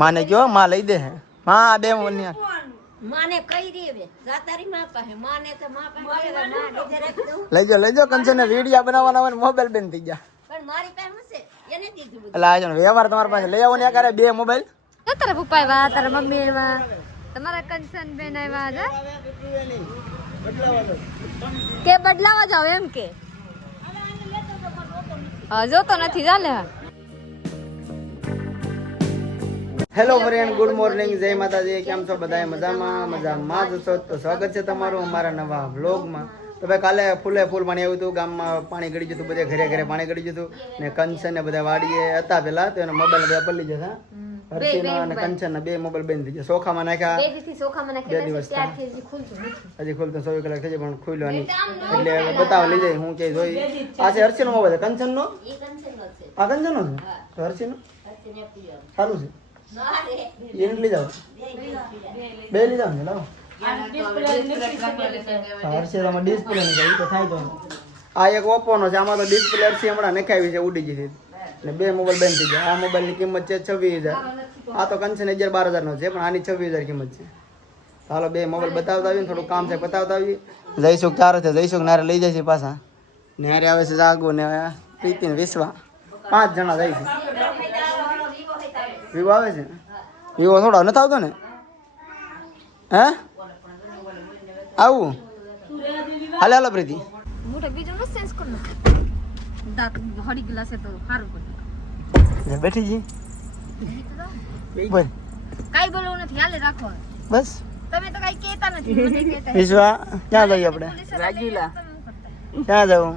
માને કયો માં લઈ દે માં બે મોની માને કઈ રે જાતારી માં પાસે માને તો માં પાસે લઈ જો કંચન ને વિડિયો બનાવવાના હોય મોબાઈલ બેન થઈ ગયા પણ મારી પાસે છે એને દીધું બધું એટલે આજો વ્યવહાર તમારી પાસે લઈ આવો ને કરે બે મોબાઈલ તારા પપ્પા વા તારા મમ્મી વા તમારા કંચન બેન આવ્યા છે કે બદલાવા જાવ એમ કે જોતો નથી ચાલે હેલો ફ્રેન્ડ ગુડ મોર્નિંગ જય માતાજી કેમ છો બધા મજામાં જ છો તો સ્વાગત છે તમારું અમારા નવા વ્લોગમાં તો ભાઈ કાલે ફૂલ પાણી આવ્યું હતું ગામમાં પાણી ગળી ગયું હતું બધે ઘરે પાણી ગળી ગયું હતું ને કંચન ને બધા વાડીએ હતા પેલા તો એનો મોબાઈલ બધા પડી જતા હર્ષિનો અને કંચન બે મોબાઈલ બંધ થઈ ગયા સોખામાં નાખ્યા 2 દિવસ હજી ખુલતો 24 કલાક થઈ જાય પણ ખુલ્યો નહીં એટલે બતાવવા લઈ જાય હું કે જોઈ આ છે હર્ષિનો મોબાઈલ કંચન નો આ કંચન નો છે તો હર્ષિનો સારું છે એને લઈ જાઓ બે લઈ જાઓ ને લાવો હર્ષિલામાં ડિસ્પ્લે નહીં જાય તો થાય તો આ એક ઓપ્પો નો છે આમાં તો ડિસ્પ્લે હર્ષિ હમણાં નખાવી છે ઉડી ગઈ છે ને બે મોબાઈલ બંધ થઈ ગયા આ મોબાઈલની કિંમત છે 26,000 આ તો કંચન 11-12,000 નો છે પણ આની 26,000 કિંમત છે હાલો બે મોબાઈલ બતાવતા આવીએ થોડું કામ છે બતાવતા આવીએ જઈશું ચાર છે જઈશું નારે લઈ જાય છે પાછા નારે આવે છે જાગો ને પ્રીતિ ને વિશ્વા 5 જણા જાય છે વિવો આવે છે વિવો થોડો નથી આવતો ને હે આવું હાલે પ્રીતિ મોટો બીજો નો સેન્સ કર નો દાંત હડી ગલા છે તો સારું પડે બેઠી જી બોલ કાઈ બોલવું નથી હાલે રાખો બસ તમે તો કાઈ કહેતા નથી મને કહેતા વિશ્વા ક્યાં જઈએ આપણે રાજુલા ક્યાં જવું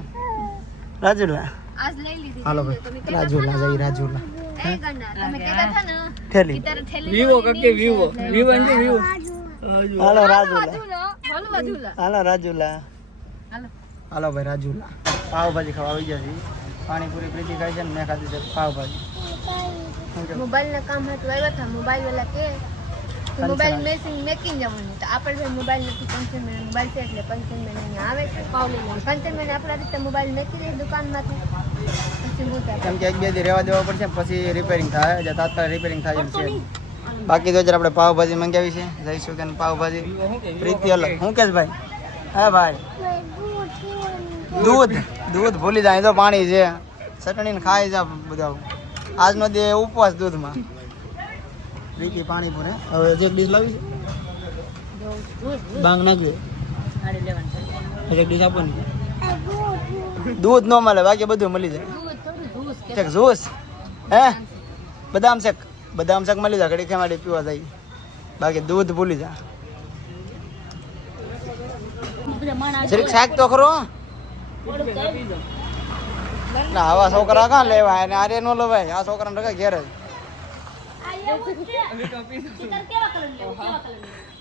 રાજુલા આજ લઈ લીધી હાલો ભાઈ રાજુલા જઈ રાજુલા એ ગંડા તમે કહેતા હતા ને થેલી તારે થેલી વિવો કકે વિવો અંજે વિવો હાલો રાજુલા હાલો રાજુલા હાલો રાજુલા હાલો હાલો ભાઈ રાજુલા પાવભાજી ખાવા આવી ગયા છે પાણીપુરી પ્રીતિ ખાય છે ને મેં ખાધી છે પાવભાજી મોબાઈલ ના કામ હતું આવ્યા હતા મોબાઈલ વાળા કે મોબાઈલ મેકિંગ જવાનું તો આપણે મોબાઈલ નથી કંચન મેં મોબાઈલ છે એટલે કંચન મેં અહીંયા આવે છે પાવલી કંચન મેં આપણા રીતે મોબાઈલ મેકી દે દુકાનમાંથી પછી મોટા કેમ કે 1-2 દી રહેવા દેવા પડશે પછી રિપેરિંગ થાય એટલે તાત્કાલિક રિપેરિંગ થાય એમ છે બાકી તો આપણે પાવભાજી મંગાવી છે જઈશું કે પાવભાજી પ્રીતિ અલગ હું કે ભાઈ હા ભાઈ દૂધ ભૂલી જાય તો પાણી છે ચટણી ને ખાઈ જા બધા આજનો દે ઉપવાસ દૂધમાં પ્રીતિ પાણી પૂરે હવે એક ડીશ લાવી છે બાંગ નાખી એક ડીશ આપો ને દૂધ ન મળે બાકી બધું મળી જાય જ્યુસ હે બદામ શેક મળી જાય ઘડી ખેમાડી પીવા જાય બાકી દૂધ ભૂલી જા જરીક શાક તો ખરો ના આવા છોકરા કાં લેવાય અને આરે નો લેવાય આ છોકરાને રખા ઘેર જ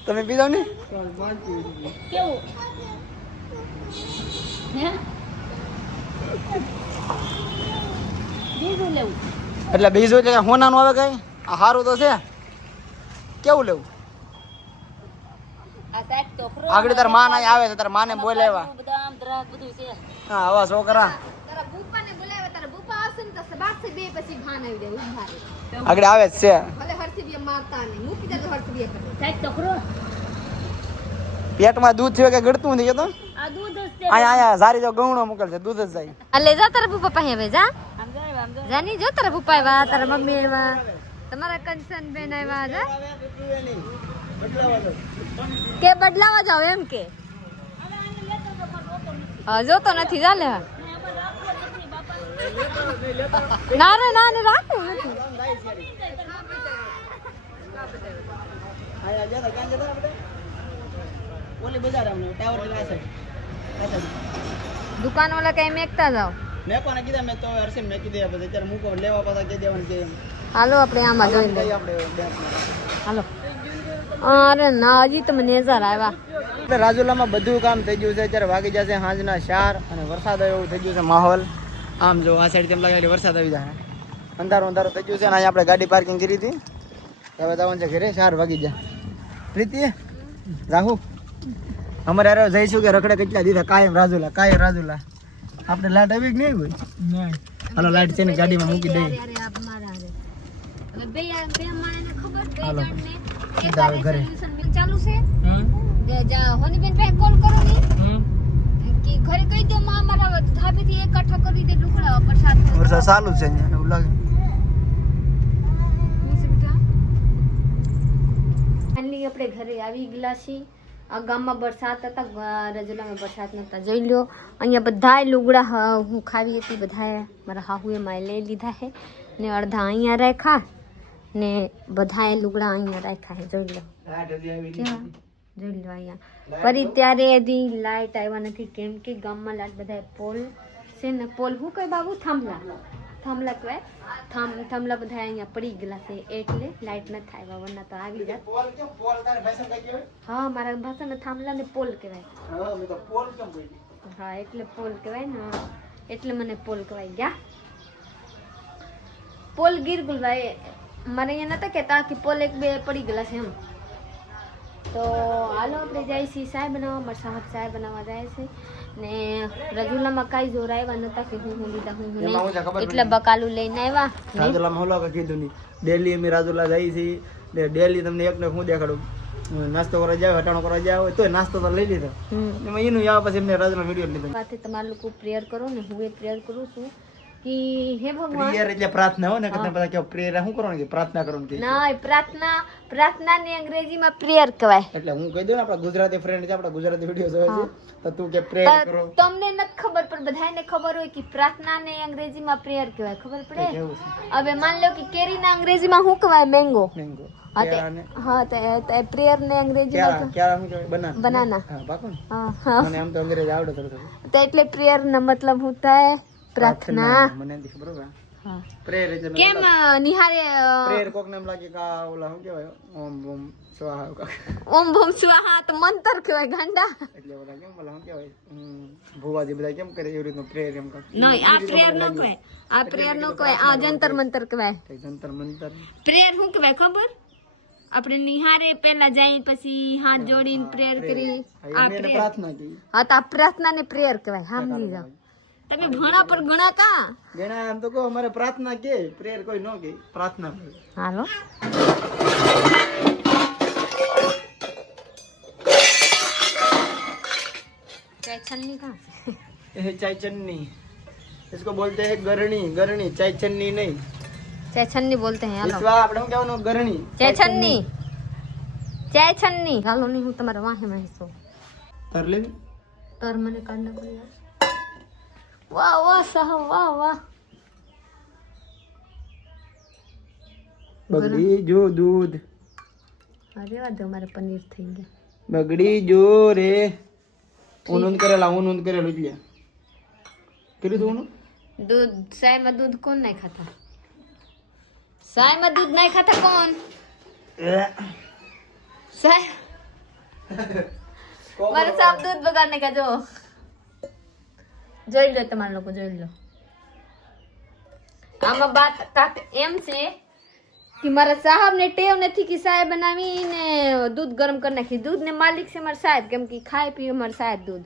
તમે પીધો ને એટલે બીજું એટલે હોનાનું આવે કઈ આ સારું તો છે કેવું લેવું આગળ તાર માં નહીં આવે તાર માને બોલાવ્યા હા આવા છોકરા આગળ આવે જ છે પેટમાં દૂધ થયું કે ગળતું નથી કેતો અહીંયા સારી જો ગૌણો મોકલ છે દૂધ જ જાય અલે જા તારા પપ્પા પાસે હવે જા જાની જો તારા પપ્પા આવ્યા તારા મમ્મી આવ્યા તમારા કંચન બેન આવ્યા જા કે બદલાવા જાવ એમ કે જોતો નથી ચાલે ના રે રાખો દુકાન વાળા કઈ મેકતા જાવ મેં કોને કીધા મેં તો હર્ષિન મેં કીધા પછી અત્યારે મૂકો લેવા પાછા કે દેવાનું કે હાલો આપણે આમાં જોઈ લઈએ આપણે બેંકમાં હાલો અરે ના હજી તો મને નજર આવ્યા રાજુલામાં બધું કામ થઈ ગયું છે અત્યારે વાગી જશે સાંજના 4 અને વરસાદ એવું થઈ ગયું છે માહોલ આમ જો આ સાઈડ તેમ લાગે વરસાદ આવી જાય અંધારું થઈ ગયું છે અને અહીંયા આપણે ગાડી પાર્કિંગ કરી હતી હવે જવાનું છે ઘરે 4 વાગી જાય પ્રીતિ રાહુ અમારે યાર જઈશું કે રખડે કેટલા દીધા કાયમ રાજુલા આપણે લાઈટ આવી કે નહીં હોય હાલો લાઈટ છે ને ગાડીમાં મૂકી દઈએ બે હાલો. જણને એક સીધા હારે ઘરે. solution ચાલુ છે જા હોનીબેન પાસે કોલ કરો ની કે ઘરે કહી દો માં મારા ધાબેથી એકઠા કરી દે લુગડા પ્રસાદ વરસાદ ચાલુ છે અહીંયા એવું લાગે. ફાઇનલી આપણે ઘરે આવી ગયા છીએ આ ગામમાં વરસાદ હતા રજુલામાં વરસાદ નહોતા જોઈ લો અહીંયા બધાય લુગડા હું ખાવી હતી બધાએ મારા હાહુએ માએ લઈ લીધા છે ને અડધા અહીંયા રાખ્યા ને બધાએ લુગડા અહીંયા રાખ્યા છે જોઈ લો કેવા જોઈ લો અહીંયા ફરી ત્યારે હજી લાઇટ આવ્યા નથી કેમ કે ગામમાં લાઇટ બધા પોલ છે ને પોલ શું કહે બાબુ થાંભલા કહેવાય થાંભલા બધા અહીંયા પડી ગયેલા છે એટલે લાઇટ નથી આવ્યા વરના તો આવી જાત હા મારા ભાષામાં થાંભલા ને પોલ કહેવાય હા એટલે પોલ કહેવાય ને એટલે મને પોલ કહેવાય ગયા પોલ ગીર ગુલવાય મારે અહીંયા નતા કહેતા કે પોલ એક બે પડી ગયેલા છે એમ તો હાલો આપણે જાય છીએ ચાય બનાવવા મારા સાહેબ ચાય બનાવવા જાય છે ને રજુલામાં કાંઈ જોર આવ્યા નતા કે હું લીધા હું નહીં એટલે બકાલું લઈને આવ્યા રાજુલામાં હોલો કે કીધું નહીં ડેલી અમે રાજુલા જઈએ છીએ ને ડેલી તમને એકને હું દેખાડું નાસ્તો કરવા જાવ હટાણો કરવા જાવ હોય તો નાસ્તો તો લઈ લીધો એમાં એનું આવે પછી એમને રાજુલા વિડીયો લીધો સાથે તમારા લોકો પ્રેયર કરો ને હું એ પ્રેયર કરું છું કે હે ભગવાન પ્રેયર એટલે પ્રાર્થના હો ને કે તમે બધા કે પ્રેયર શું કરવાનું કે પ્રાર્થના કરવાનું કે ના પ્રાર્થના ને અંગ્રેજીમાં પ્રેયર કહેવાય એટલે હું કહી દઉં ને આપણા ગુજરાતી ફ્રેન્ડ છે આપણા ગુજરાતી વિડીયો જોવે છે તો તું કે પ્રેયર કરો તમને નથી ખબર પણ બધાને ખબર હોય કે પ્રાર્થના ને અંગ્રેજીમાં પ્રેયર કહેવાય ખબર પડે કેવું છે હવે માન લો કે કેરીના અંગ્રેજીમાં શું કહેવાય મેંગો મેંગો હા તે પ્રેયર ને અંગ્રેજીમાં ક્યારે શું કહેવાય બનાના હા પાકો ને હા મને આમ તો અંગ્રેજી આવડે થોડું તો એટલે પ્રેયર નો મતલબ શું થાય પ્રાર્થના મને નથી ખબર હો હા પ્રેયર એટલે કેમ નિહારે પ્રેયર કોક ને એમ લાગે કે આ ઓલા શું કહેવાય ઓમ ઓમ સ્વાહા ઓમ ભમ સ્વાહા તો મંત્ર કહેવાય ગાંડા એટલે ઓલા કેમ ઓલા શું કહેવાય ભુવાજી બધા કેમ કરે એવી રીતનું પ્રેયર એમ કરે નહીં આ પ્રેયર નો કહેવાય આ પ્રેયર નો કહેવાય આ જંતર મંતર કહેવાય જંતર મંતર પ્રેયર શું કહેવાય ખબર આપણે નિહારે પહેલા જઈ પછી હાથ જોડીને પ્રેયર કરી આ એને પ્રાર્થના કરી હા તો આ પ્રાર્થના ને પ્રેયર કહેવાય સમજી જાઓ તમે ભણા પર ગણા કા ગણા આમ તો કહો અમારે પ્રાર્થના કે પ્રેયર કોઈ ન કે પ્રાર્થના કરે. હાલો चाय छन्नी कहाँ से ये चाय चन्नी इसको बोलते हैं गरणी गरणी चाय चन्नी नहीं चाय छन्नी बोलते हैं हालो विश्वा આપણે શું કહેવાનું ગરણી चाय छन्नी हालो नहीं હું તમારા વાહે માં હિસ્સો તર લે તર મને કાઢ નાખો યાર વાહ વાહ સાહબ વાહ વાહ બગડી જો દૂધ અરે વાહ તમારે પનીર થઈ ગયા બગડી જો રે ઊંધ કરેલા ઊંધ કરેલું જ લે કર્યું તું ઊંધ दूध चाय में दूध कौन नहीं खाता चाय में दूध नहीं खाता कौन चाय મારે સાફ દૂધ બગાડને કા જો જોઈ લો તમારા લોકો જોઈ લો આમાં વાત કાક એમ છે કે મારા સાહેબ ને ટેવ નથી કે ચાય બનાવીને દૂધ ગરમ કરી નાખી દૂધ ને માલિક છે મારા સાહેબ કેમ કે ખાય પીએ મારા સાહેબ દૂધ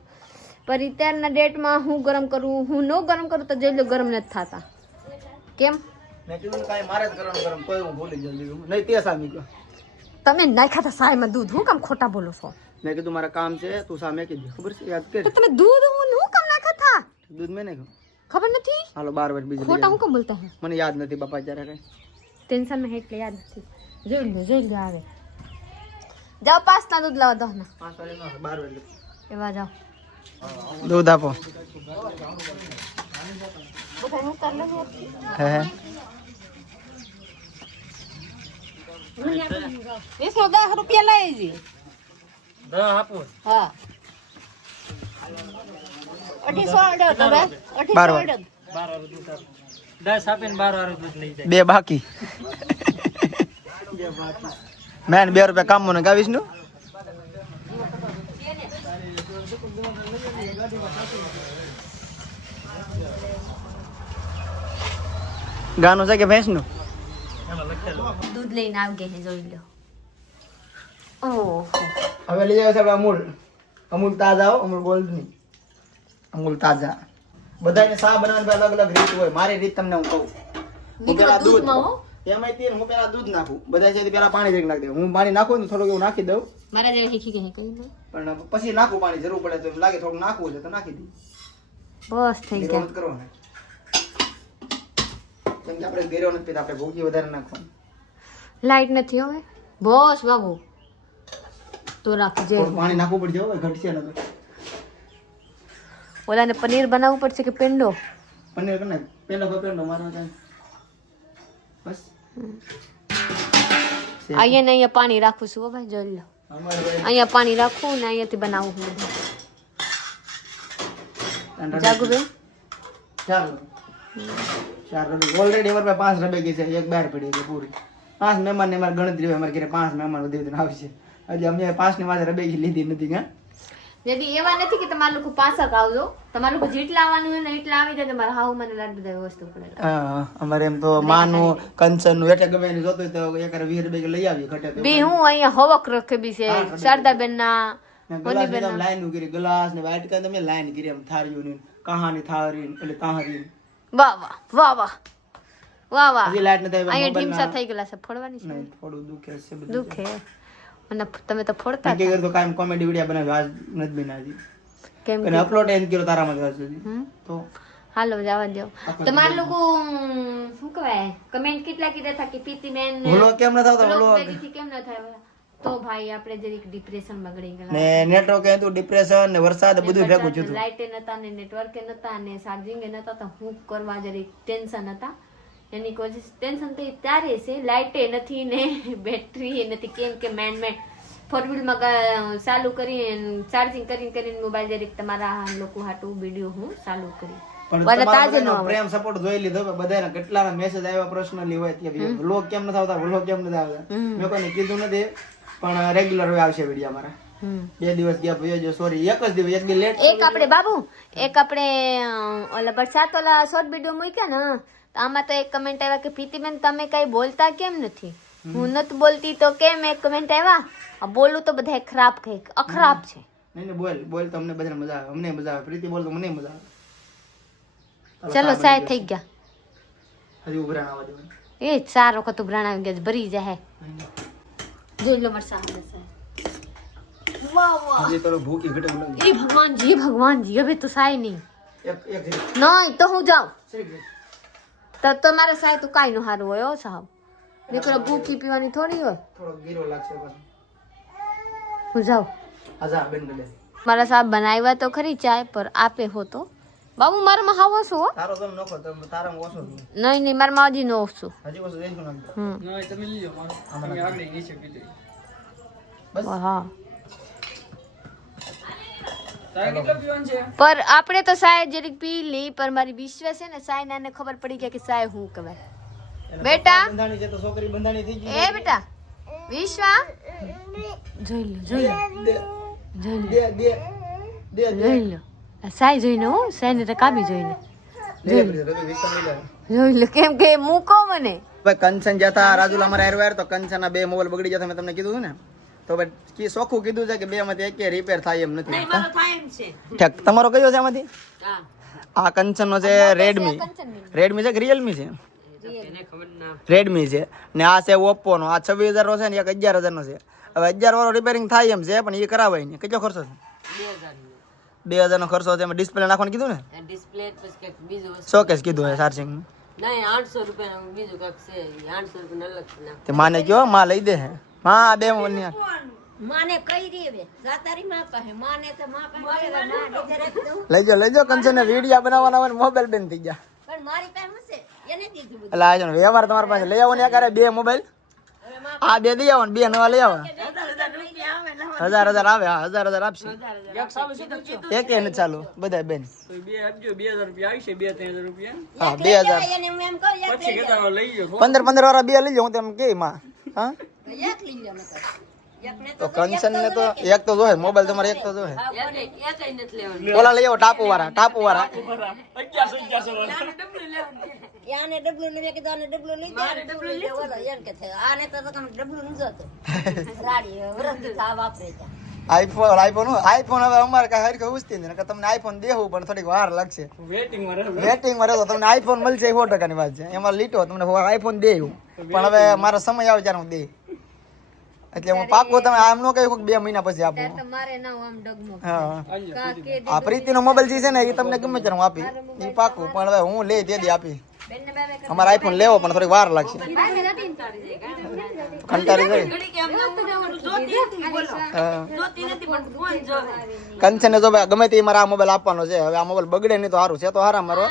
પર અત્યારના ડેટમાં હું ગરમ કરું હું ન ગરમ કરું તો જોઈ લો ગરમ નથી થતા કેમ મેં કીધું કાંઈ મારે જ કરવાનું ગરમ તોય હું ભૂલી જલ્દી નહીં તે સામી કહો તમે નહીં ખાતા ચાયમાં દૂધ હું કામ ખોટા બોલો છો મેં કીધું મારા કામ છે તું સામે કીધું ખબર છે યાદ કર તો તમે દૂધ હું કામ ના ખાતા દૂધ મેં નહીં ખબર નથી હાલો 12 વાગે બીજું ખોટા હું કામ બોલતા હે મને યાદ નથી બાપા જ્યારે કઈ ટેન્શન માં એટલે યાદ નથી જોઈ લો આવે જાઓ પાસ્તા દૂધ લાવો દો ના 5 વાગે નો 12 વાગે એવા જાઓ દૂધ આપો બધા હું કર લો હે 10 રૂપિયા લઈ જી 10 આપો હા 28 ઓર્ડર તો 12 ઓર્ડર 10 આપીને 12 વાળું દૂધ લઈ જાય બે બાકી મેન 2 રૂપિયા કામ મને ગાવીશ નું ગાનું છે કે ભેંસ નું દૂધ લઈને આવગે હે જોઈ લો ઓહો હવે લઈ જાય છે અમૂલ અમૂલ તાજા હો અમૂલ ગોલ્ડ ની અમૂલ તાજા બધાને ચા બનાવવાની અલગ અલગ રીત હોય મારી રીત તમને હું કહું હું પેલા દૂધ એમાંય તેલ હું પેલા દૂધ નાખું, બધા છે પેલા પાણી જરીક નાખી દઉં. હું પાણી નાખું ને થોડુંક એવું નાખી દઉં, મારા જેવા શીખી ગયા કઈ નહીં. પણ પછી નાખું પાણી, જરૂર પડે તો એમ લાગે થોડુંક નાખવું છે તો નાખી દઉં. બસ થઈ ગેરો નથી કરવાનો, કેમ કે આપણે ગેરો નથી પીતા, આપણે ભૂકી વધારે નાખવાનું. લાઈટ નથી હવે બસ બાબુ તો રાખજે. થોડું પાણી નાખવું પડશે, હવે ઘટશે ને તો. ઓલાને પનીર બનાવવું પડશે કે પેંડો? પનીર કરી નાખ, પેલો મારવા થાય બસ. અહીંયા ને અહીંયા પાણી રાખું છું હો ભાઈ, જોઈ લો. અમારે ભાઈ અહીંયા પાણી રાખું ને અહીંયાથી બનાવું હું બધું. જાગુ બેન ચાર રબે ઓલરેડી અમારે પાસે 5 રબે છે, એક બહાર પડી છે પૂરી. 5 મહેમાન ને અમારે ગણતરી હોય, અમારે ઘરે 5 મહેમાન વધી આવશે. હજી અમે 5 ની માથે રબે લીધી નથી. હા જેથી એવા નથી કે તમારે લોકો પાછા આવજો, તમારે લોકો જેટલા આવવાનું હોય ને એટલા આવી જાય. તમારે હાવ મને લાડ બધા વસ્તુ પડે. હા, અમારે એમ તો માનું કંચનનું એટલે ગમે એને જોતું હોય તો એક 20 રબે લઈ આવીએ ઘટે તો. બી હું અહીંયા હોવક રખે બી છે શારદાબેન ના ગ્લાસ ને લાઈન કરી, ગ્લાસ ને વાટકા તમે લાઈન કરી, એમ થાળીઓ ની કહાની થાળી એટલે તાહરી. વાહ વાહ વાહ વાહ વાહ વાહ. હજી લાઈટ નથી આવી. અહીંયા ઢીમસા થઈ ગયેલા છે, ફોડવાની છે. નહીં, થોડું દુખે છે બધું. દુખે અને તમે તો ફોડતા નક્કી કર્યું તો કાયમ કોમેડી વિડિયો બનાવ્યો, આજ નથી બનાવી. કેમ અને અપલોડ એમ કર્યો તારામાં જ સુધી હમ? તો હાલો જવા દો. તમારે લોકો શું કહેવાય કમેન્ટ કેટલા કીધા હતા કે પીતી બેન ભૂલો કેમ ન થતો ભૂલો થી કેમ ન થાય? તો ભાઈ આપણે જરીક ડિપ્રેશન માં ગળી ગયા. ને નેટવર્ક હતું, ડિપ્રેશન ને વરસાદ બધું ભેગું થયું. લાઇટ નતા ને નેટવર્ક નતા ને ચાર્જિંગ નતા, તો હું કરવા જરીક ટેન્શન હતા. એની કોઈ ટેન્શન તો ત્યારે છે, લાઇટ નથી ને બેટરી નથી. કેમ કે મેન 4 વ્હીલમાં ચાલુ કરીને ચાર્જિંગ કરીને મોબાઈલ જરીક તમારા લોકો હાટું વિડીયો હું ચાલુ કરી. પણ તમારો પ્રેમ સપોર્ટ જોઈ લીધો, બધાના કેટલાના મેસેજ આવ્યા પર્સનલી હોય કે વ્લોગ કેમ નથી આવતા, વ્લોગ કેમ નથી આવતા. મેં કોઈને કીધું નથી, પણ રેગ્યુલર હોય આવશે વિડિયો અમારા. 2 દિવસ ગેપ વયો જો, સોરી એક જ દિવસ, એક દી લેટ. એક આપણે બાબુ ઓલા બરસાત ઓલા શોર્ટ વિડીયો મૂક્યા ને, તો આમાં તો એક કમેન્ટ આવ્યા કે પ્રીતિબેન તમે કઈ બોલતા કેમ નથી? હું નથી બોલતી તો કેમ? એક કમેન્ટ આવ્યા. બોલું તો બધા ખરાબ કહે, અખરાબ છે. નહીં બોલ તો અમને બધાને મજા આવે, અમને મજા આવે. પ્રીતિ બોલ તો મને મજા આવે. ચલો સાહેબ થઈ ગયા. હજી ઉભરા આવવા દે. એ 4 વખત ઉભરાણા આવી ગયા, ભરી જાય. જોઈ લો વરસાદ. વાહ વાહ. હજી તો ભૂખી ઘટે બોલ. એ ભગવાનજી હવે તો સાય નહીં. એક નહીં તો હું જાઉં શ્રી તો તમારે સાય તો કાઈ નો હારું હોય. સાહેબ નીકળો, ભૂખી પીવાની થોડી હોય. થોડો ગીરો લાગશે બસ. હું જાઉં. આજા બેન બેન. મારા સાહેબ બનાવ્યા તો ખરી ચાય, પર આપે હો તો બાબુ મારામાં હાવ ઓછું હો. તારો તો નખો તો તારામાં ઓછો છે. નહીં મારામાં હજી નો ઓછું. હજી ઓછો દેખો ના. ના તમે લીજો મારો તમે આગળ નીચે પીધું બસ હા. તારે કેટલો પીવાનું છે? પર આપણે તો સાય જરીક પી લી, પર મારી વિશ્વાસ છે ને સાય નાને ખબર પડી ગયા કે સાય હું કહેવાય. બેટા બંધાણી છે તો છોકરી બંધાણી થઈ ગઈ. એ બેટા વિશ્વા જોઈ લો દે જોઈ લો સાય જોઈને હું સાય ને તો કાબી જોઈને જોઈ લો. કેમ કે મૂકો મને. ભાઈ કંચન જતા રાજુલા અમારે આયર તો કંચન ના 2 મોબાઈલ બગડી જતા મેં તમને કીધું હતું ને, તો ભાઈ ચોખ્ખું કીધું છે કે 2 માંથી એક રિપેર થાય એમ નથી. ઠીક, તમારો કયો છે આમાંથી? આ કંચન નો છે રેડમી છે કે રિયલમી છે? રેડમી છે. ને આ છે ઓપ્પો નો. આ 26,000 નો છે ને એક 11,000 નો છે. હવે 11 વાળો રિપેરિંગ થાય એમ છે, પણ એ કરાવાય નહીં. કેટલો ખર્ચો છે? 2,000 નો ખર્ચો છે. એમાં ડિસ્પ્લે નાખવાનું કીધું ને? ડિસ્પ્લે પછી બીજું શોકેસ કીધું છે ચાર્જિંગ નું. નહીં 800 રૂપિયાનું બીજું કાંક છે. 800 રૂપિયા અલગ ના. તે માને કયો માં લઈ દે હે. માં 2 મોબાઈલ ની માને કઈ રે હવે જાતારી માં પાસે માને તો માં પાસે માં દીધે રાખી દઉં. લઈ જાઓ કંચન ને વિડિયો બનાવવાના હોય મોબાઈલ બેન થઈ ગયા. પણ મારી પાસે હશે એને દીધું બધું. એટલે આ છે ને વ્યવહાર તમારી પાસે લઈ આવો ને કરે 2 મોબાઈલ. આ 2 દઈ આવો ને 2 નવા લઈ આવો. 1000 રૂપિયા આવે ને 1000 આવે. હા 1000 આપશે. એક સાલું છે તો એક નથી ચાલુ બધા બેન. તો બે આપજો 2000 રૂપિયા આવશે 2-3000 રૂપિયા હા 2000 એને હું એમ કહું એક પછી કેતા લઈ જાઓ 15 વાળા 2 લઈ જાઉં હું તેમ કે માં. હા એક લઈ લો નકર. એકને તો કંચન ને તો એક તો જોહે મોબાઈલ તમારે એક તો જોહે. એક નથી લેવાનું. ઓલા લઈ આવો ટાપુ વાળા 1100 આને ડબલું ને કીધું આને ડબલું લઈ દે આને ડબલું લઈ ઓલો એમ કે આને તો તમે ડબલું ન જતો રાડી વરસ આ વાપરે છે. આઈફોન હવે અમારે કઈ હરખે ઉસતી નથી, નકર તમને આઈફોન દેવું પણ થોડીક વાર લાગશે. વેટિંગ માં રહે વેટિંગ માં રહેતો તમને આઈફોન મળશે 100% ની વાત છે. એમાં લીટો તમને આઈફોન દેવું પણ હવે મારો સમય આવે ત્યારે હું દે એટલે હું પાકું તમે આમ નો કહ્યું 2 મહિના પછી આપું ત્યારે તમારે ના આમ ડગમગ હા કા કે આ પ્રીતિનો મોબાઈલ જે છે ને એ તમને ગમે ત્યારે હું આપી એ પાકું પણ હવે હું લે તે દી આપી અમારે આઈફોન લેવો પણ થોડી વાર લાગશે કંટાળી ગઈ કંચન જો ભાઈ ગમે તે મારા આ મોબાઈલ આપવાનો છે હવે આ મોબાઈલ બગડે નહીં તો સારું છે તો હારા મારો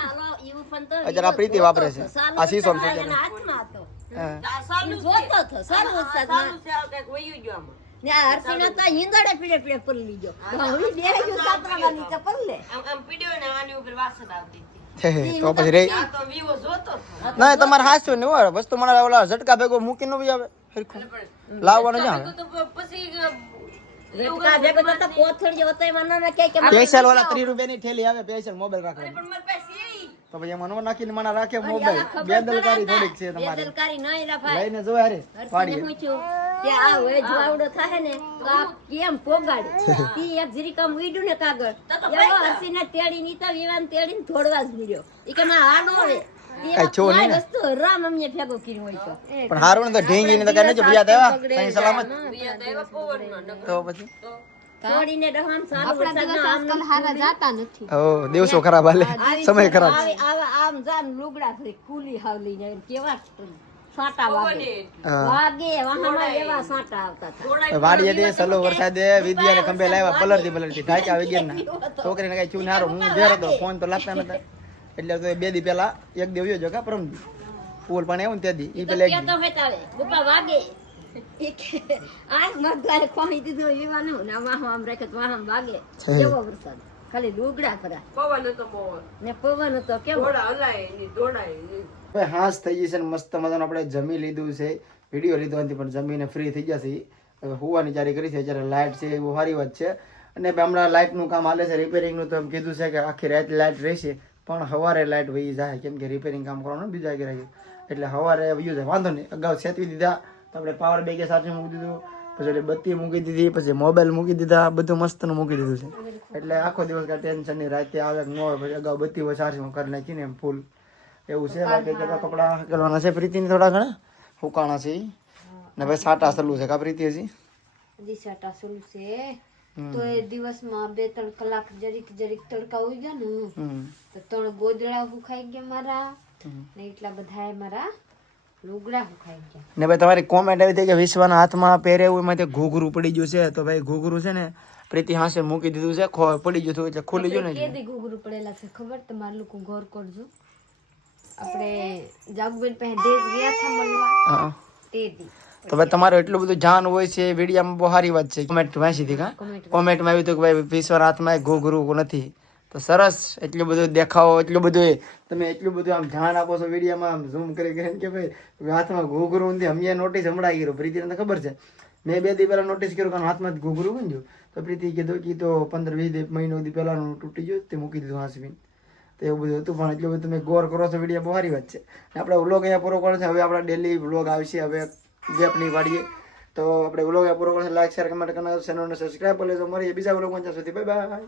અત્યારે આ પ્રીતિ વાપરે છે આ સીસો છે અત્યારે હાથમાં હતો હા જોતો હતો સારું વરસાદ ને આ હરસીના તો ઈંદડે પીડે પીડે પરલી ગયો હવે બે ગયો સાતરાવાની તો પરલે તો પછી રે ના તમારે હાસ્યું નહીં હોય વસ્તુ મને ઓલા ઝટકા ભેગો મૂકીને બી આવે હરખું લાવવાનું જ આવે રટકા ભેગો તો કોથળી જેવો તો એમાં ના કે સ્પેશિયલ વાળા 30 રૂપિયાની થેલી આવે સ્પેશિયલ મોબાઈલ રાખવા તો પછી એમાં નો નાખીને મને રાખે મોબાઈલ બેદલકારી થોડીક છે તમારી બેદલકારી નહીં લા ભાઈ લઈને જો અરે પાડી પૂછ્યું કે આ હોય જવાવડો થાય ને તો આ કેમ પોગાડી ઈ એક જરી કામ ઉડ્યું ને કાગળ એવો હસીને તેડી ની તો વિવાન તેડીને થોડવા જ મળ્યો ઈ કે ના આ નો રે કઈ છો નહીં ને. વસ્તુ રામ અમને ભેગો કર્યો હોય તો પણ હારું ને તો ઢીંગી ને તો કઈ નથી ભૈયા દેવા સહી સલામત તો પછી છોડીને ડહામ સારું આપણા દિવસ આજકાલ હારા જાતા નથી ઓ દિવસો ખરાબ હાલે સમય ખરાબ આમ જાન લુગડા ફરી ખુલી હાવલી જાય કેવા સાટા વાગે હા. વાગે વાહમાં એવા સાટા આવતા હતા વાડીએ દે સલો વરસાદે વિદ્યાને ખંભે લાવ્યા પલરતી ઢાંક્યા વગેરેના છોકરીને કઈ ચૂન હારો હું ઘેર હતો ફોન તો લાગતા નતા એટલે તો 2 દી પહેલા એક દી વયો જો કા પરમદી પુલ પણ એવું ને તે દી ઈ પેલા એક દી. તો હટાવે ગુપા વાગે આ મગદારે ખોઈ દીધો એવાનું ના વાહ આમ રાખે તો વાહ વાગે કેવો વરસાદ ખાલી લુગડા ફરા ને પવન તો કેવો હવે હાસ થઈ જશે ને મસ્ત મજાનું આપણે જમી લીધું છે વિડીયો લીધો નથી પણ જમીને ફ્રી થઈ જશે હવે હોવાની ચારી કરી છે જ્યારે લાઇટ છે એ બહુ સારી વાત છે અને ભાઈ હમણાં લાઇટનું કામ હાલે છે રિપેરિંગનું તો એમ કીધું છે કે આખી રાત લાઇટ રહેશે પણ સવારે લાઇટ વહી જાય કેમ કે રિપેરિંગ કામ કરવાનું બીજા આગળ એટલે સવારે વયું જાય વાંધો નહીં અગાઉ સેતવી દીધા તો આપણે પાવર બેગ સાથે મૂકી દીધું પછી એટલે બત્તી મૂકી દીધી પછી મોબાઈલ મૂકી દીધા બધું મસ્તનું મૂકી દીધું છે એટલે આખો દિવસ કાંઈ ટેન્શન નહીં રાતે આવે કે ન હોય પછી અગાઉ બત્તી ચાર્જમાં કરી નાખીને એમ ફૂલ એવું છે બાકી કેટલા કપડાં કરવાના છે પ્રીતિની થોડા ઘણા હુકાણા છે ઈ. ને ભાઈ સાટા સલું છે કા પ્રીતિ હજી દિશાટા સુલું છે તો એ દિવસમાં 2-3 કલાક જરીક તડકા ઉઈ ગયા ને હમ તો 3 ગોદડા હુકાઈ ગયા મારા ને એટલા બધા મારા લુગડા હુકાઈ ગયા ને ભાઈ તમારી કોમેન્ટ આવી હતી કે વિશ્વના હાથમાં પહેરે એવું એમાં ઘૂઘરું પડી ગયું છે તો ભાઈ ઘૂઘરું છે ને પ્રીતિ હાસે મૂકી દીધું છે પડી ગયું હતું એટલે ખુલી ગયું ને કેદી ઘૂઘરું પડેલા છે ખબર તમારે લોકો ગોર કરજો આપણે જાગુબેન પાસે દેશ ગયા હતા મળવા હા તે દી તો ભાઈ તમારું એટલું બધું જાન હોય છે વિડીયામાં બહુ સારી વાત છે કોમેન્ટ વાંચી હતી કા કોમેન્ટમાં આવ્યું હતું કે ભાઈ વિશ્વના હાથમાં ઘૂઘરું નથી તો સરસ એટલું બધું દેખાવો એટલું બધું તમે એટલું બધું આમ ધ્યાન આપો છો વિડીયામાં આમ ઝૂમ કરી કરીને કે ભાઈ હાથમાં ઘૂઘરું નથી અમે નોટિસ હમણાં કર્યું પ્રીતિને તો ખબર છે મેં 2 દી પહેલા નોટિસ કર્યું કારણ હાથમાં જ ઘૂઘરું બન્યું તો પ્રીતિ કીધું કે તો 15-20 મહિનો દી પહેલાનું તૂટી ગયું તે મૂકી દીધું હાંસવીને તો એવું બધું હતું પણ એટલું બધું તમે ગોર કરો છો વિડીયો બહુ સારી વાત છે આપણે વ્લોગ અહીંયા પૂરો કરો છે હવે આપણા ડેલી વ્લોગ આવશે હવે ગેપની વાડીએ તો આપણે વ્લોગ પૂરો કરો લાઈક શેર કમેન્ટ કરનાર ચેનલને સબસ્ક્રાઈબ કરી લેજો મળીએ બીજા વ્લોગમાં ત્યાં સુધી બાય બાય